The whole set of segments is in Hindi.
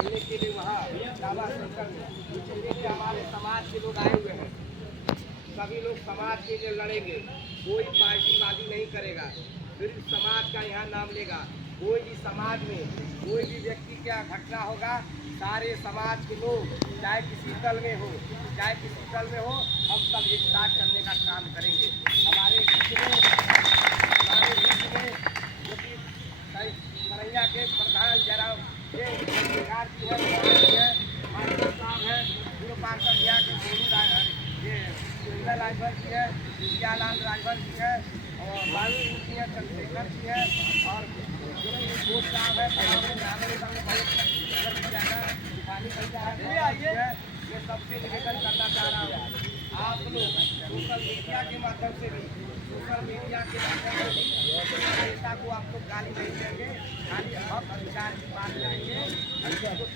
चलने के लिए वहाँ डाबा सेंटर में क्योंकि हमारे समाज के लोग आए हुए हैं। सभी लोग समाज के लिए लड़ेंगे, कोई पार्टीबाजी नहीं करेगा, फिर समाज का यहाँ नाम लेगा। कोई भी समाज में कोई भी व्यक्ति का घटना होगा, सारे समाज के लोग चाहे किसी दल में हो चाहे किसी दल में हो, हम सब एक साथ करने का काम करेंगे। हमारे बीच में जो कि करैया के प्रधान जयराम सरकार जी है, मास्टर साहब है, पूर्व पार्षद यहाँ के सोनू ये सुंदर राजभर जी है, विद्यालाल राजभर जी है, और बालू जी है, चंद्रशेखर जी है, और जो कि कोच साहब है, ये सबसे निवेदन करना चाह रहा हूँ। आप लोग सोशल मीडिया के माध्यम से भी नेता को आप लोग गाली नहीं देंगे, खाली हक अधिकार की बात करेंगे।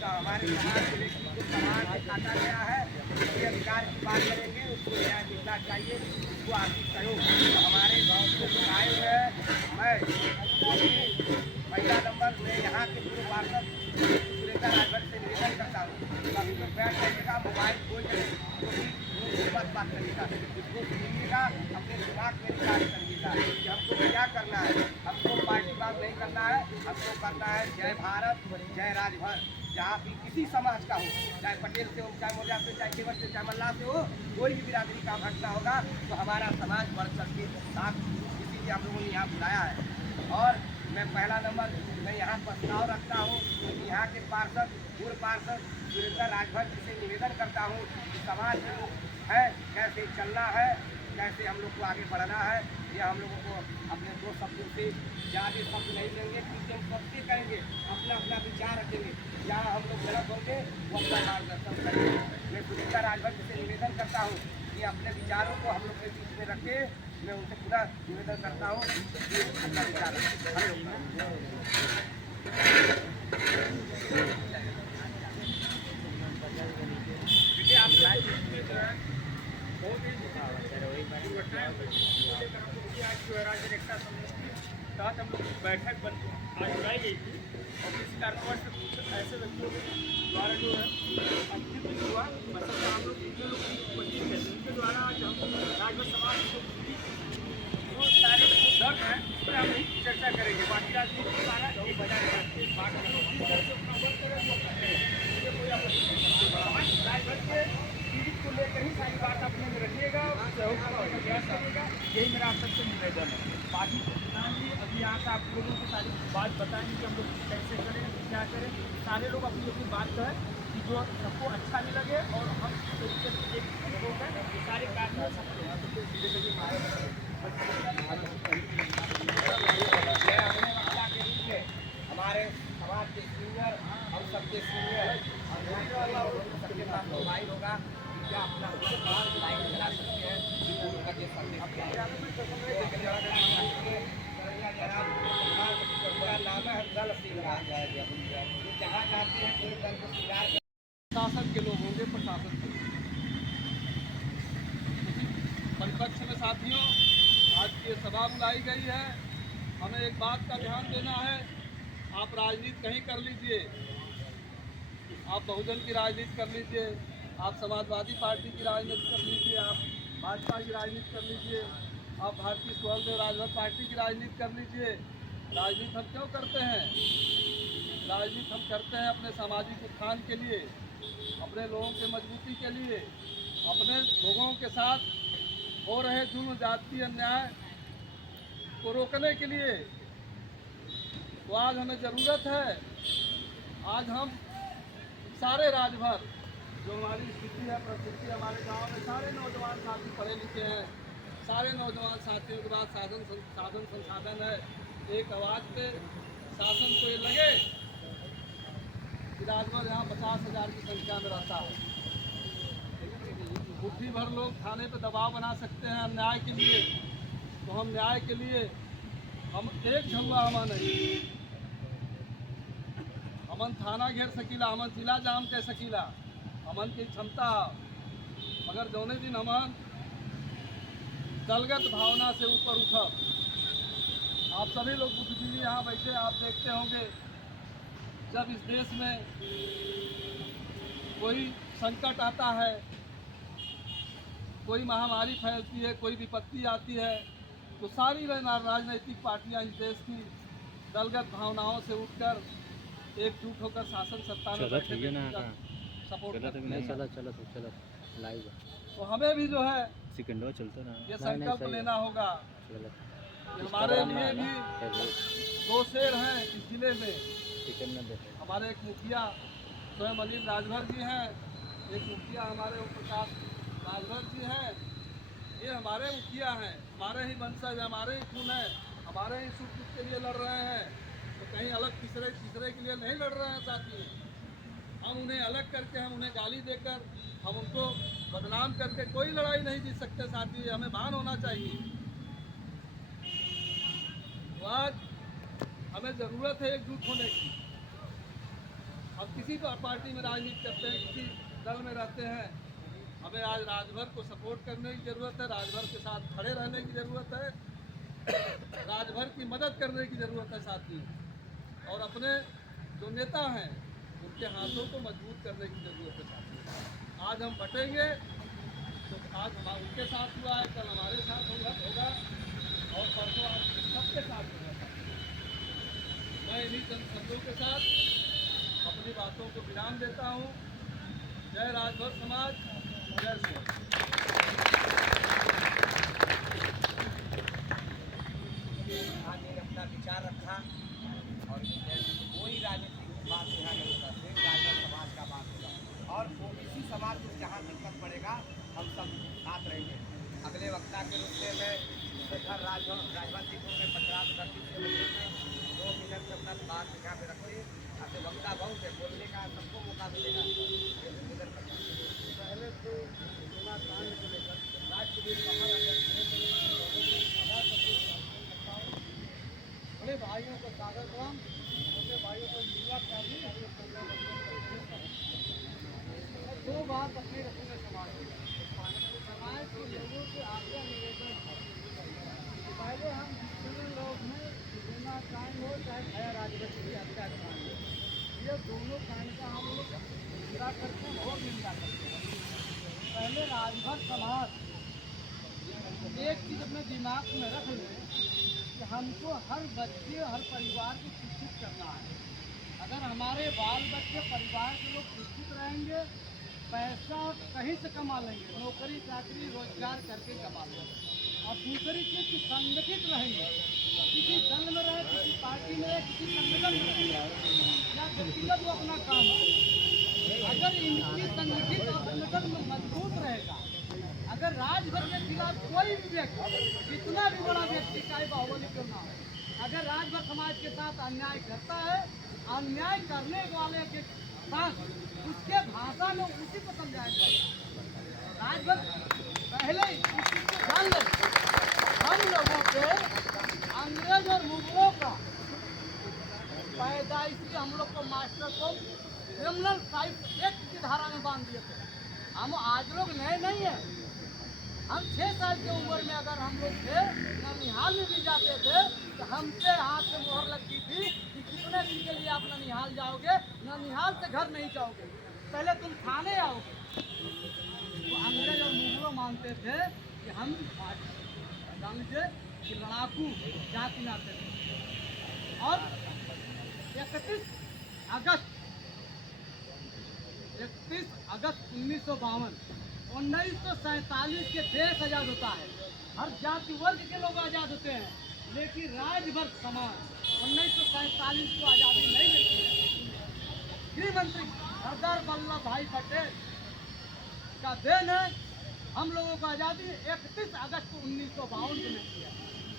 हमारे समाज के व्यक्ति को समाज से काटा गया है, उसके अधिकार की बात करेंगे, उसको न्याय मिलना चाहिए, उसको आर्थिक सहयोग। तो हमारे गाँव से लोग आए हुए हैं। मैं महिला नंबर में यहाँ के पूर्व पार्षद सुरेखा राजभर से निवेदन करता हूँ, कभी तो बैठ जाइएगा, मोबाइल खोल बात करिएगा, इसको सुनिएगा, अपने दिमाग में विचार करिएगा कि हमको क्या करना है। हमको पार्टीबाज नहीं करना है, हमको करना है जय भारत जय राजभर। जहाँ भी किसी समाज का हो, चाहे पटेल से हो, चाहे मौर्या से, चाहे केवट से, चाहे मल्लाह से हो, कोई भी बिरादरी का घटना होगा तो हमारा समाज बढ़ चढ़ के साथ, इसीलिए हम लोगों ने यहाँ बुलाया है। और मैं पहला नंबर मैं यहाँ प्रस्ताव रखता हूँ कि यहाँ के पार्षद पूर्व पार्षद सुरेंद्र राजभर जी से निवेदन करता हूँ कि समाज में है कैसे चलना है, कैसे हम लोग को आगे बढ़ना है। ये हम लोगों को अपने दो शब्दों से ज़्यादा शब्द नहीं लेंगे, क्योंकि हम सबसे करेंगे, अपना अपना विचार रखेंगे, जहाँ हम लोग गलत होंगे वो अपना मार्गदर्शन करेंगे। मैं सुरेंद्र राजभर जी से निवेदन करता हूँ कि अपने विचारों को हम लोग के बीच में रखें। मैं उनसे पूरा निवेदन करता हूँ कि अपना विचार साथ हम लोग बैठक आज बुलाई गई थी, और किसी कारणवश ऐसे व्यक्तियों के द्वारा जो है अस्तित्व हुआ, मतलब हम लोग जितने लोग उपस्थित थे उनके द्वारा आज हम राजभर समाज को जो सारे जो दर्द हैं उस पर हम चर्चा करेंगे। बाकी राजनीति सारा एक बजा रहे, बाकी लोग जिस तरह से अपना वर्क करें वो करेंगे, कोई आपत्ति राजभर के पीड़ित को लेकर ही सारी बात अपने में रखिएगा, सहयोग का प्रयास करिएगा, यही मेरा आप सबसे निवेदन है। बाकी अभी यहाँ से आप लोगों को सारी बात बताएंगे कि हम लोग कैसे करें, क्या करें। सारे लोग अपनी अपनी बात करें कि जो सबको अच्छा भी लगे, और हम तरीके से एक लोग हैं सारे कार्य हमारे समाज के सीनियर, हम सबके सीनियर, सबके साथ मोबाइल होगा, क्या अपना लाइट चला सकते हैं, जहाँ जाते हैं पूरे दल को श्रृंगार शासन के लोग होंगे, प्रशासन के परिपक्ष में साथियों, आज की सभा बुलाई गई है। हमें एक बात का ध्यान देना है, आप राजनीति कहीं कर लीजिए, आप बहुजन की राजनीति कर लीजिए, आप समाजवादी पार्टी की राजनीति कर लीजिए, आप भाजपा की राजनीति कर लीजिए, आप भारतीय स्वतंत्र राजभर पार्टी की राजनीति कर लीजिए। राजनीति हम क्यों करते हैं? राजनीति हम करते हैं अपने सामाजिक उत्थान के लिए, अपने लोगों की मजबूती के लिए, अपने लोगों के साथ हो रहे जुल्म जाति अन्याय को रोकने के लिए। तो आज हमें ज़रूरत है, आज हम सारे राजभर जो हमारी स्थिति है, परिस्थिति हमारे गांव में सारे नौजवान साथी पढ़े लिखे हैं, सारे नौजवान साथियों के पास साधन संसाधन है। एक आवाज़ पे शासन को ये लगे कि राजभर यहाँ 50,000 की संख्या में रहता है, मुट्ठी भर लोग थाने पे दबाव बना सकते हैं न्याय के लिए, तो हम न्याय के लिए हम एक झुंडा अमन नहीं, अमन थाना घेर सकीला, अमन जिला जाम कह सकीला, अमन की क्षमता, मगर जौने दिन अमन दलगत भावना से ऊपर उठब। आप सभी लोग बुद्धिजीवी यहाँ बैठे, आप देखते होंगे जब इस देश में कोई संकट आता है, कोई महामारी फैलती है, कोई विपत्ति आती है, तो सारी राजनीतिक पार्टियां इस देश की दलगत भावनाओं से उठकर एकजुट होकर शासन सत्ता में बैठे सपोर्ट करती हैं। चलो लाइव तो हमें भी जो है सिकंडो चलते ना ये संकल्प लेना होगा कि हमारे लिए भी दो शेर हैं इस जिले में। हमारे एक मुखिया स्वयं अनिल राजभर जी हैं, एक मुखिया हमारे ओम प्रकाश राजभर जी हैं। ये हमारे मुखिया हैं, हमारे ही वंशज, हमारे ही खून है, हमारे ही सुख दुख के लिए लड़ रहे हैं। तो कहीं अलग तीसरे के लिए नहीं लड़ रहे हैं साथी। हम उन्हें अलग करके, हम उन्हें गाली देकर, हम उनको बदनाम करके कोई लड़ाई नहीं जीत सकते साथी। हमें भान होना चाहिए। तो आज हमें ज़रूरत है एकजुट होने की। हम किसी पार्टी में राजनीति करते हैं, किसी दल में रहते हैं, हमें आज राजभर को सपोर्ट करने की ज़रूरत है, राजभर के साथ खड़े रहने की ज़रूरत है, राजभर की मदद करने की ज़रूरत है साथी। और अपने जो नेता हैं उनके हाथों को मजबूत करने की ज़रूरत है साथी। आज हम बटेंगे तो आज हम उनके साथ हुआ है, कल हमारे साथ होगा और परसों आज सबके साथ होगा। मैं इन्हीं चंद शब्दों के साथ अपनी बातों को विराम देता हूँ। जय राजभर समाज, जय सिंह। आज ये अपना विचार रखा और कोई राजनीतिक बात यहाँ नहीं होगा, सिर्फ राजभर समाज का बात होगा। और ओबीसी समाज को जहाँ दिक्कत पड़ेगा हम सब साथ रहेंगे। अगले वक्ता के रूप में मैं शेखर राजभर जी को मैं 50-30 से 2 मिनट से अपना बात यहाँ पे रखते हैं। आपके वक्ता बहुत है, बोलने का सबको मौका मिलेगा। पहले तो कोरोना कांड को लेकर राष्ट्र के बड़े भाइयों को सागर ग्राम, छोटे भाइयों को युवा चाहिए। दो बात अपनी रखूँगा समाज के लोगों से आज्ञा निवेदन है। पहले हम जितने लोग हैं, जितना कांड हो चाहे भया राजभर की हत्या कांड हो, ये दोनों कांड का हम लोग निंदा करते हैं और निंदा करते हैं। पहले राजभर समाज एक चीज़ अपने दिमाग में रख लें कि हमको हर बच्चे, हर परिवार को शिक्षित करना है। अगर हमारे बाल बच्चे, परिवार के लोग शिक्षित रहेंगे, पैसा कहीं से कमा लेंगे, नौकरी चाकरी रोजगार करके कमा लेंगे। और दूसरी चीज़ कि संगठित रहेंगे, किसी दल में रहे, किसी पार्टी में रहे, किसी संगठन में रहे, या व्यक्तिगत वो अपना काम है। अगर इनकी संगठित और संगठन में मजबूत रहेगा, अगर राजभर के खिलाफ कोई भी व्यक्ति, कितना भी बड़ा व्यक्ति चाहे बाहुबली क्यों ना हो, अगर राजभर समाज के साथ अन्याय करता है, अन्याय करने वाले के साथ उसके भाषा में उसी को समझाया जाएगा। राजभर पहले उसी को जान ले। हम लोगों के अंग्रेज और मुगलों का पैदाइशी हम लोग को मास्टर को क्रिमिनल टाइप एक्ट की धारा में बांध दिए थे। हम आज लोग नए नहीं है। हम 6 साल की उम्र में अगर हम लोग थे, ननिहाल में भी जाते थे, तो हमसे हाथ में मोहर लगती थी कि कितने दिन के लिए आप ननिहाल जाओगे, ननिहाल से घर नहीं जाओगे, पहले तुम थाने आओगे। तो अंग्रेज और मुगलों मानते थे कि हम जान लीजिए कि लड़ाकू जाति नाते थे। और 31 अगस्त 1952 1947 के देश आज़ाद होता है। हर जाति वर्ग के लोग आज़ाद होते हैं, लेकिन राजभर समाज 1947 को आज़ादी नहीं मिलती है। गृह मंत्री सरदार वल्लभ भाई पटेल का देन है। हम लोगों को आज़ादी 31 अगस्त 1952 को मिलती है।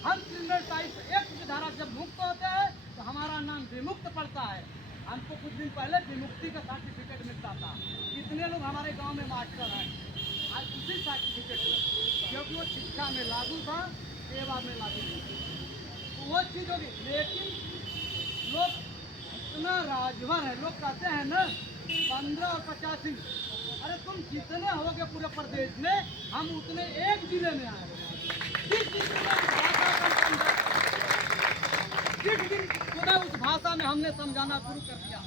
हम क्रिमिनल टाइप एक्ट की धारा जब मुक्त होते हैं तो हमारा नाम विमुक्त पड़ता है। हमको कुछ दिन पहले विमुक्ति का सर्टिफिकेट मिलता था। कितने लोग हमारे गांव में मास्टर हैं, आज उसी सर्टिफिकेट में, क्योंकि वो शिक्षा में लागू था, सेवा में लागू नहीं। तो वो चीज़ होगी। लेकिन लोग इतना राजभर है, लोग कहते हैं ना 15 और 85। अरे तुम जितने होगे पूरे प्रदेश में, हम उतने एक जिले में आए। जिस दिन तुम्हें उस भाषा में हमने समझाना शुरू कर दिया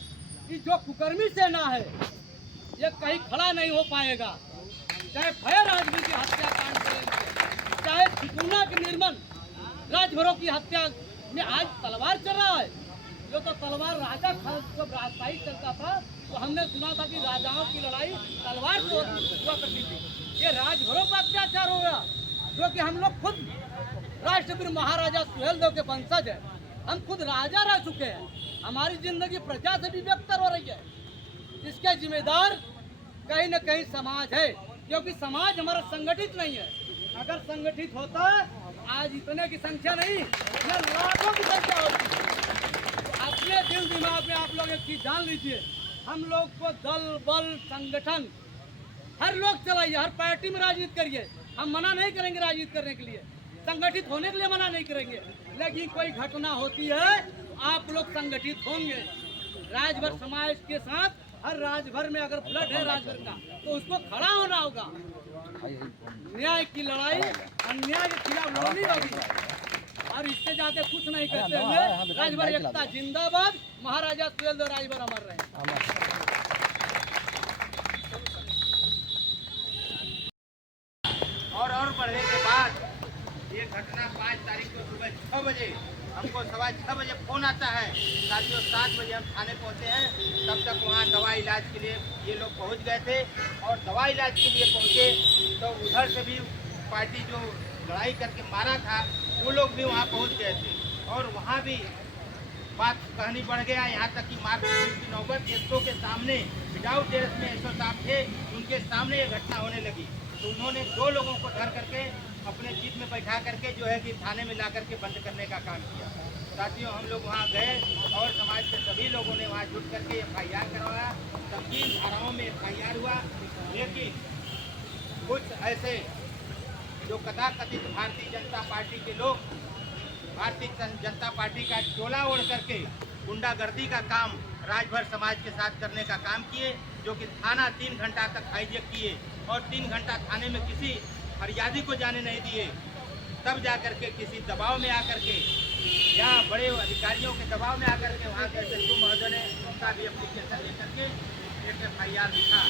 कि जो कुकर्मी सेना है, ये कहीं खड़ा नहीं हो पाएगा। चाहे भयर आदमी की हत्याकांड करें, चाहे ठिकाना के निर्मल राजभरों की हत्या में आज तलवार चल रहा है। जो तो तलवार राजा जब राजशाही चलता था तो हमने सुना था कि राजाओं की लड़ाई तलवार से हुआ करती थी। ये राजभरों का अत्याचार हो गया, जो कि हम लोग खुद राष्ट्रवीर महाराजा सुहेलदेव के वंशज है। हम खुद राजा रह चुके हैं। हमारी जिंदगी प्रजा से भी बेहतर हो रही है। इसके जिम्मेदार कहीं न कहीं समाज है, क्योंकि समाज हमारा संगठित नहीं है। अगर संगठित होता आज इतने की संख्या नहीं, लाखों की संख्या होती। अपने दिल दिमाग में आप लोग एक चीज जान लीजिए, हम लोग को दल बल संगठन हर लोग चलाइए, हर पार्टी में राजनीति करिए। हम मना नहीं करेंगे राजनीति करने के लिए, संगठित होने के लिए मना नहीं करेंगे। लेकिन कोई घटना होती है आप लोग संगठित होंगे। राजभर समाज के साथ हर राजभर में अगर ब्लड है राजभर का तो उसको खड़ा होना होगा। न्याय की लड़ाई अन्याय के खिलाफ लड़नी होगी और इससे ज्यादा कुछ नहीं करते हुए राजभर एकता जिंदाबाद। महाराजा सुहेलदेव राजभर अमर रहे। और बढ़ने के बाद ये घटना 5 तारीख को सुबह 6 बजे हमको 6:15 बजे फोन आता है। साथियों 7 बजे हम थाने पहुंचे हैं। तब तक वहाँ दवा इलाज के लिए ये लोग पहुंच गए थे और दवा इलाज के लिए पहुंचे तो उधर से भी पार्टी जो लड़ाई करके मारा था वो लोग भी वहाँ पहुंच गए थे और वहाँ भी बात कहानी बढ़ गया। यहाँ तक कि मारपीट की नौबत एसओ के सामने विदाउट ड्रेस में एसओ साहब थे, उनके सामने ये घटना होने लगी तो उन्होंने 2 लोगों को धर करके अपने जीप में बैठा करके जो है कि थाने में ला करके बंद करने का काम किया। साथियों हम लोग वहाँ गए और समाज के सभी लोगों ने वहाँ जुट करके FIR करवाया। 3 धाराओं में FIR हुआ, लेकिन कुछ ऐसे जो कथाकथित भारतीय जनता पार्टी के लोग भारतीय जनता पार्टी का टोला ओढ़ करके गुंडागर्दी का काम राजभर समाज के साथ करने का काम किए, जो कि थाना 3 घंटा तक हाईजेक किए और 3 घंटा थाने में किसी फरियादी को जाने नहीं दिए। तब जा करके किसी दबाव में आकर के या बड़े अधिकारियों के दबाव में आकर के वहाँ के SHO महोदय ने उनका भी एप्लीकेशन लेकर के एक FIR लिखा।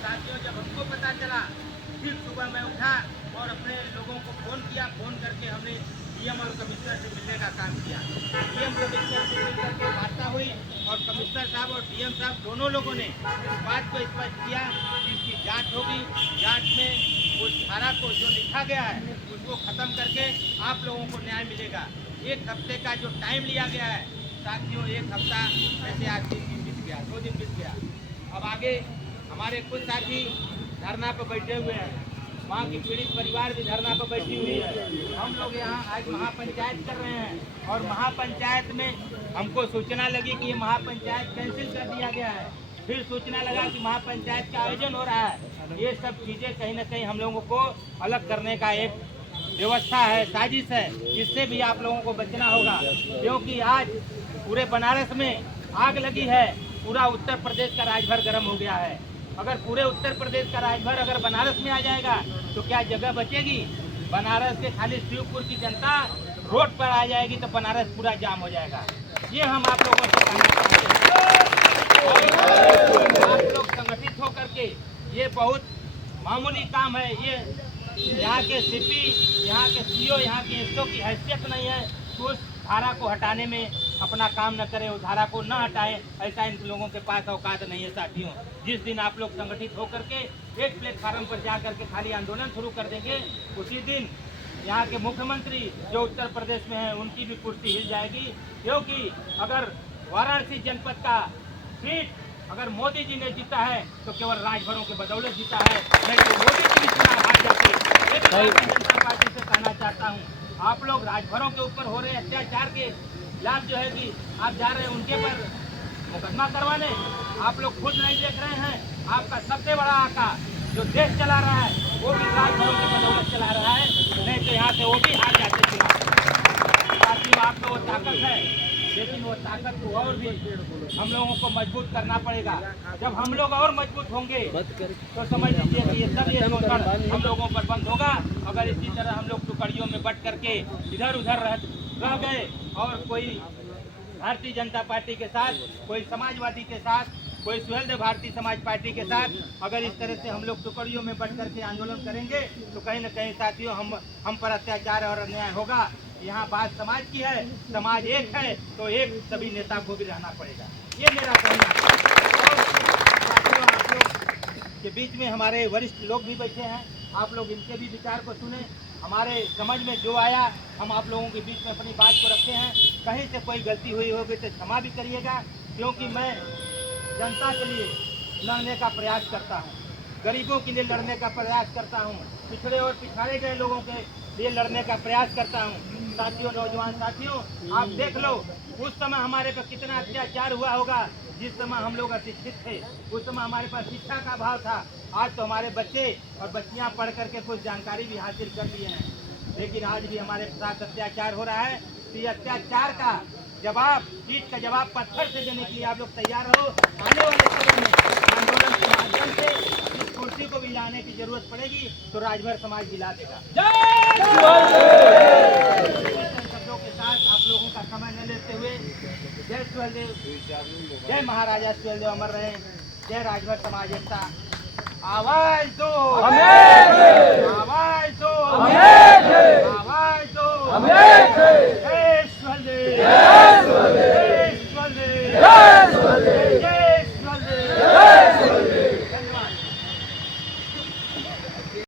साथियों जब हमको पता चला फिर सुबह मैं उठा और अपने लोगों को फ़ोन किया। फ़ोन करके हमने DM और कमिश्नर से मिलने का काम किया। DM कमिश्नर से मिल करके वार्ता हुई और कमिश्नर साहब और DM साहब दोनों लोगों ने इस बात को स्पष्ट किया कि इसकी जांच होगी। जांच में उस धारा को जो लिखा गया है उसको ख़त्म करके आप लोगों को न्याय मिलेगा। 1 हफ्ते का जो टाइम लिया गया है साथियों, 1 हफ्ता ऐसे आज 3 दिन बीत गया, 2 दिन बीत गया। अब आगे हमारे कुछ साथी धरना पर बैठे हुए हैं, वहाँ की पीड़ित परिवार भी धरना पर बैठी हुई है। हम लोग यहाँ आज महापंचायत कर रहे हैं और महापंचायत में हमको सूचना लगी कि ये महापंचायत कैंसिल कर दिया गया है। फिर सूचना लगा कि महापंचायत का आयोजन हो रहा है। ये सब चीज़ें कहीं ना कहीं हम लोगों को अलग करने का एक व्यवस्था है, साजिश है। इससे भी आप लोगों को बचना होगा, क्योंकि आज पूरे बनारस में आग लगी है। पूरा उत्तर प्रदेश का राजभर गर्म हो गया है। अगर पूरे उत्तर प्रदेश का राजभर अगर बनारस में आ जाएगा तो क्या जगह बचेगी? बनारस के खाली शिवपुर की जनता रोड पर आ जाएगी तो बनारस पूरा जाम हो जाएगा। ये हम आप लोगों से कहना चाहते हैं। आप लोग संगठित होकर के, ये बहुत मामूली काम है। ये यहाँ के CP, यहाँ के CO, यहाँ के SO की हैसियत नहीं है तो उस धारा को हटाने में अपना काम न करें, उस धारा को न हटाएं, ऐसा इन लोगों के पास औकात नहीं है। साथियों जिस दिन आप लोग संगठित होकर के एक प्लेटफार्म पर जा करके खाली आंदोलन शुरू कर देंगे, उसी दिन यहाँ के मुख्यमंत्री जो उत्तर प्रदेश में हैं उनकी भी कुर्सी हिल जाएगी। क्योंकि अगर वाराणसी जनपद का सीट अगर मोदी जी ने जीता है तो केवल राजभरों के बदौलत जीता है, नहीं तो मोदी जी भी चुनाव हार जाते। एक भारतीय जनता पार्टी से कहना चाहता हूँ, आप लोग राजभरों के ऊपर हो रहे अत्याचार के खिलाफ जो है कि आप जा रहे हैं उनके पर मुकदमा करवाने। आप लोग खुद नहीं देख रहे हैं, आपका सबसे बड़ा आका जो देश चला रहा है वो भी राजभरों की बदौलत चला रहा है, नहीं तो यहाँ से वो भी हार जाते चुनाव। साथियों आप में वो ताकत है, लेकिन वो ताकत को और भी हम लोगों को मजबूत करना पड़ेगा। जब हम लोग और मजबूत होंगे तो समझ लीजिए कि ये सब ये शोषण हम लोगों पर बंद होगा। अगर इसी तरह हम लोग टुकड़ियों में बट करके इधर उधर रह गए और कोई भारतीय जनता पार्टी के साथ, कोई समाजवादी के साथ, कोई सुहेलदेव भारतीय समाज पार्टी के साथ अगर इस तरह से हम लोग टुकड़ियों में बट करके आंदोलन करेंगे तो कहीं न कहीं साथियों हम पर अत्याचार और अन्याय होगा। यहाँ बात समाज की है, समाज एक है तो एक सभी नेता को भी रहना पड़ेगा, ये मेरा कहना है। और साथियों आप लोग के बीच में हमारे वरिष्ठ लोग भी बैठे हैं, आप लोग इनके भी विचार को सुने। हमारे समझ में जो आया हम आप लोगों के बीच में अपनी बात को रखते हैं। कहीं से कोई गलती हुई होगी तो क्षमा भी करिएगा, क्योंकि मैं जनता के लिए लड़ने का प्रयास करता हूँ, गरीबों के लिए लड़ने का प्रयास करता हूँ, पिछड़े और पिछाड़े गए लोगों के लिए लड़ने का प्रयास करता हूँ। साथियों, नौजवान साथियों, आप देख लो उस समय हमारे पर कितना अत्याचार हुआ होगा। जिस समय हम लोग अशिक्षित थे उस समय हमारे पास शिक्षा का अभाव था। आज तो हमारे बच्चे और बच्चियां पढ़ करके कुछ जानकारी भी हासिल कर लिए हैं, लेकिन आज भी हमारे साथ अत्याचार हो रहा है। तो ये अत्याचार का जवाब, ईंट का जवाब पत्थर से देने के लिए आप लोग तैयार रहो। आने वाले समय में आंदोलन के माध्यम से इस कुर्सी को भी लाने की जरूरत पड़ेगी तो राजभर समाज हिला देगा। शब्दों के साथ आप लोगों का समय न लेते हुए जय सुहेलदेव, जय महाराजा सुहेलदेव अमर रहे, जय राजभर समाज एकता। आवाज दो,